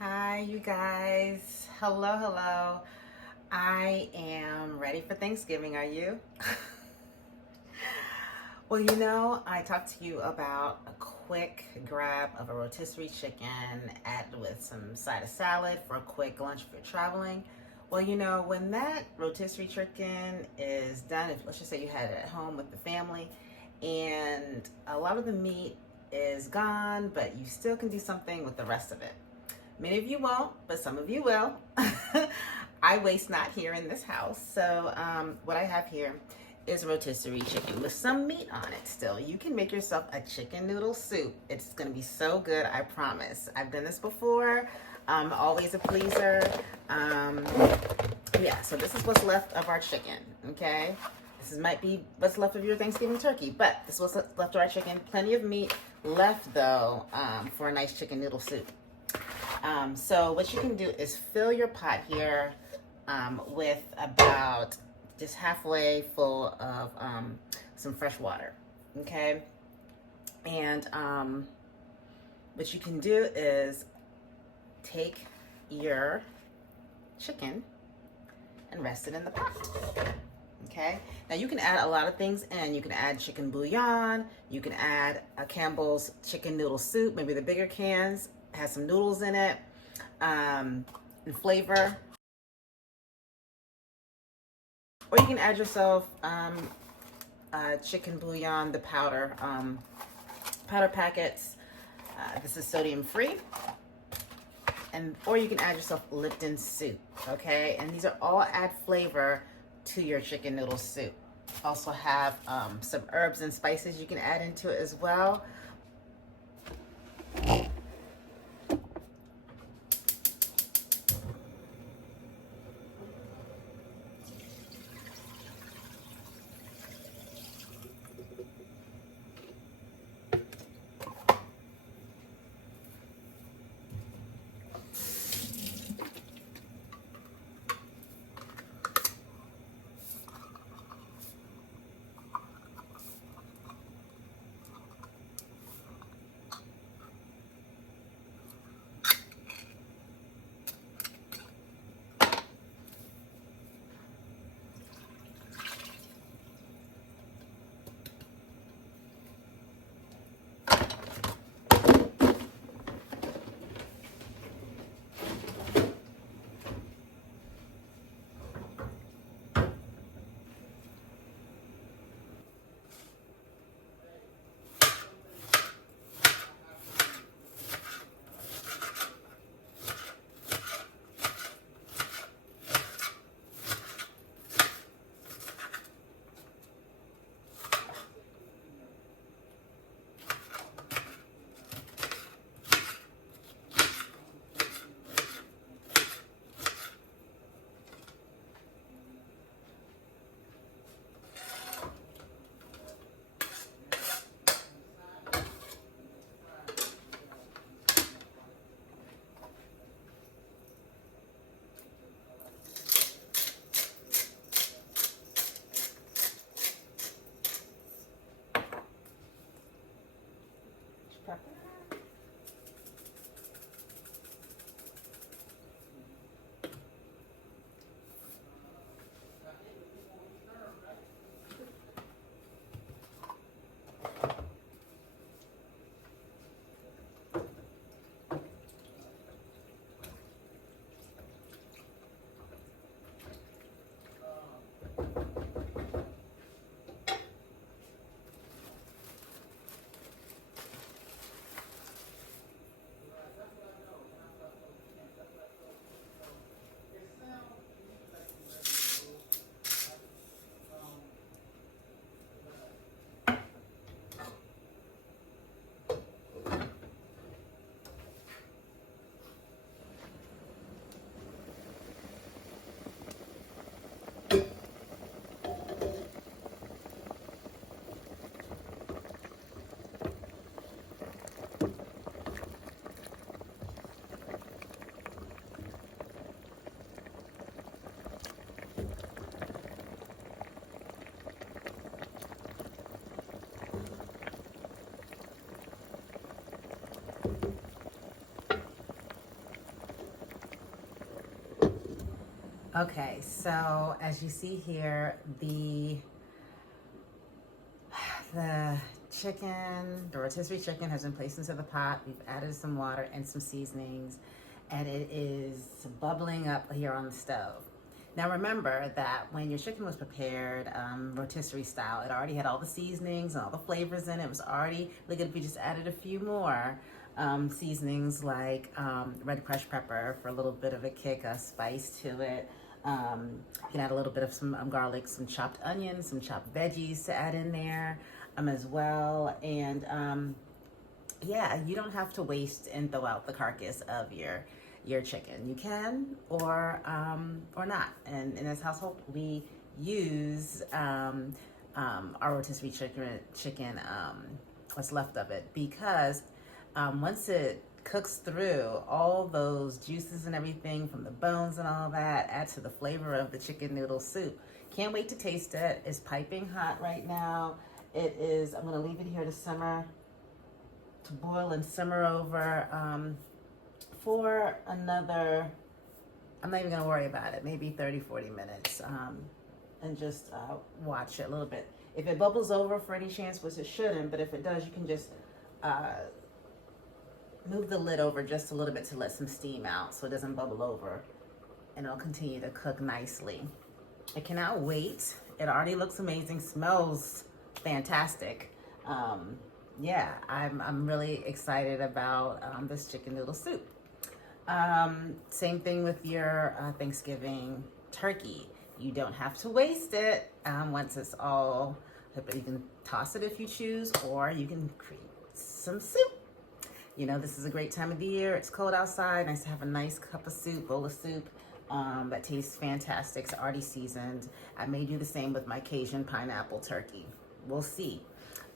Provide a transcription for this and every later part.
Hi, you guys. Hello, hello. I am ready for Thanksgiving. Are you? Well, I talked to you about a quick grab of a rotisserie chicken added with some side of salad for a quick lunch if you're traveling. Well, when that rotisserie chicken is done, if let's just say you had it at home with the family, and a lot of the meat is gone, but you still can do something with the rest of it. Many of you won't, but some of you will. I waste not here in this house. So what I have here is rotisserie chicken with some meat on it still. You can make yourself a chicken noodle soup. It's going to be so good, I promise. I've done this before. Always a pleaser. Yeah, so this is what's left of our chicken, okay? Might be what's left of your Thanksgiving turkey, but this was left of our chicken. Plenty of meat left, though, for a nice chicken noodle soup. So what you can do is fill your pot here with about just halfway full of some fresh water, okay? And what you can do is take your chicken and rest it in the pot, okay? Now you can add a lot of things in. You can add chicken bouillon, you can add a Campbell's chicken noodle soup, maybe the bigger cans, has some noodles in it, and flavor. Or you can add yourself chicken bouillon, the powder packets. This is sodium free. Or you can add yourself Lipton soup, okay? And these are all add flavor to your chicken noodle soup. Also have some herbs and spices you can add into it as well. Okay, so as you see here, the chicken, the rotisserie chicken has been placed into the pot. We've added some water and some seasonings, and it is bubbling up here on the stove. Now remember that when your chicken was prepared, rotisserie style, it already had all the seasonings and all the flavors in it. It was already really good if you just added a few more seasonings like red crushed pepper for a little bit of a kick, a spice to it. You can add a little bit of some garlic, some chopped onions, some chopped veggies to add in there as well. And yeah, you don't have to waste and throw out the carcass of your chicken. You can or not. And in this household, we use our rotisserie chicken, what's left of it, because once it cooks through, all those juices and everything from the bones and all that add to the flavor of the chicken noodle soup. Can't wait to taste it. It's piping hot right now. It is, I'm gonna leave it here to simmer, to boil and simmer over for another, I'm not even gonna worry about it, maybe 30, 40 minutes, and just watch it a little bit. If it bubbles over for any chance, which it shouldn't, but if it does, you can just move the lid over just a little bit to let some steam out so it doesn't bubble over, and it'll continue to cook nicely. I cannot wait. It already looks amazing, smells fantastic. Yeah, I'm really excited about this chicken noodle soup. Same thing with your Thanksgiving turkey. You don't have to waste it once it's all, you can toss it if you choose, or you can create some soup. You know, this is a great time of the year. It's cold outside. Nice to have a nice cup of soup, bowl of soup that tastes fantastic. It's already seasoned. I may do the same with my Cajun pineapple turkey. We'll see.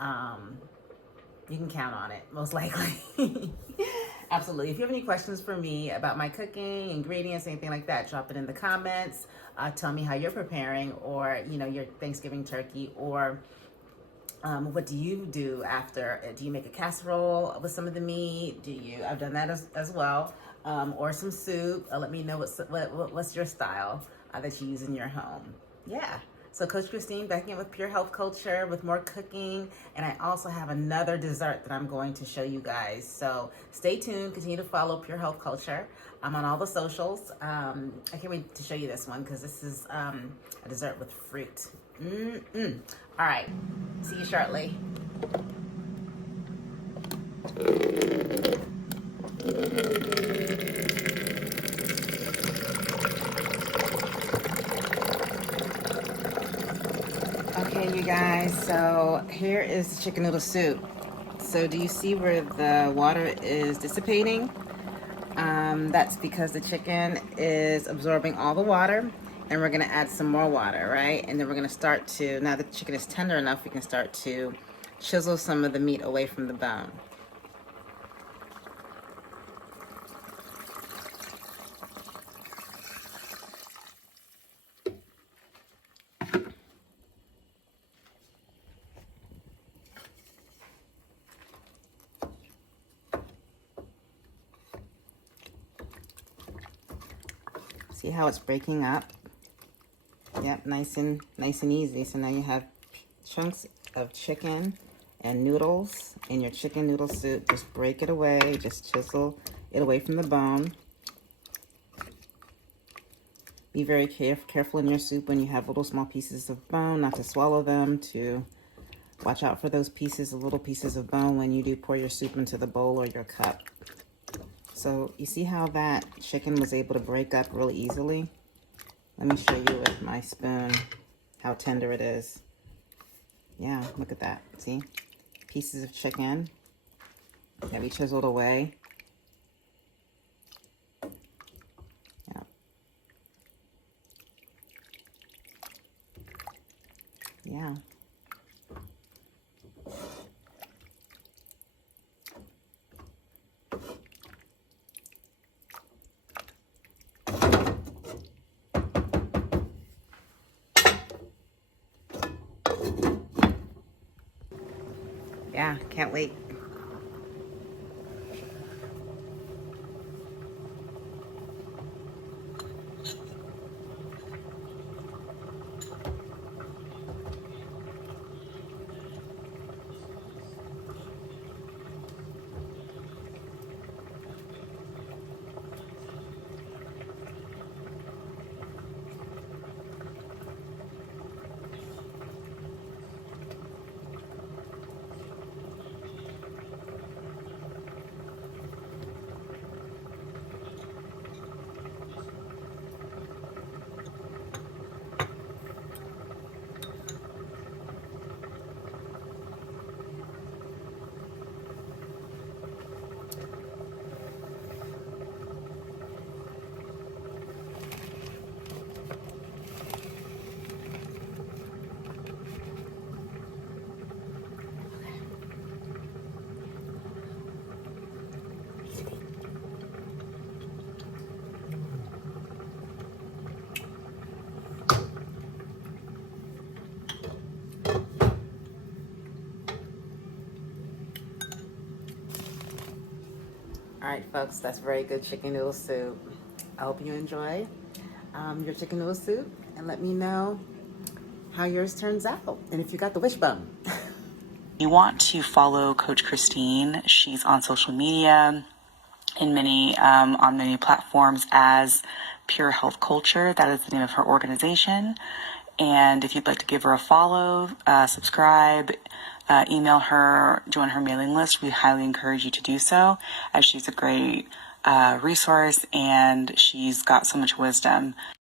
You can count on it, most likely. Absolutely. If you have any questions for me about my cooking, ingredients, anything like that, drop it in the comments. Tell me how you're preparing, or, you know, your Thanksgiving turkey, or what do you do after? Do you make a casserole with some of the meat? I've done that as well. Or some soup. Let me know what's your style that you use in your home. Yeah. So Coach Christine back in with Pure Health Culture with more cooking. And I also have another dessert that I'm going to show you guys. So stay tuned, continue to follow Pure Health Culture. I'm on all the socials. I can't wait to show you this one because this is a dessert with fruit. All right, see you shortly. Okay, you guys, so here is the chicken noodle soup. So do you see where the water is dissipating? That's because the chicken is absorbing all the water, and we're gonna add some more water, right? And then we're gonna start to, now that the chicken is tender enough, we can start to chisel some of the meat away from the bone. See how it's breaking up? Yep, nice and easy. So now you have chunks of chicken and noodles in your chicken noodle soup. Just break it away, just chisel it away from the bone. Be very careful in your soup when you have little small pieces of bone, not to swallow them, to watch out for those little pieces of bone when you do pour your soup into the bowl or your cup. So you see how that chicken was able to break up really easily? Let me show you with my spoon how tender it is. Yeah, look at that. See? Pieces of chicken that we chiseled away. Yeah. Yeah. Yeah, can't wait. All right, folks, that's very good chicken noodle soup. I hope you enjoy your chicken noodle soup, and let me know how yours turns out and if you got the wishbone. You want to follow Coach Christine. She's on social media in on many platforms as Pure Health Culture. That is the name of her organization. And if you'd like to give her a follow, subscribe, email her, join her mailing list, we highly encourage you to do so, as she's a great resource and she's got so much wisdom.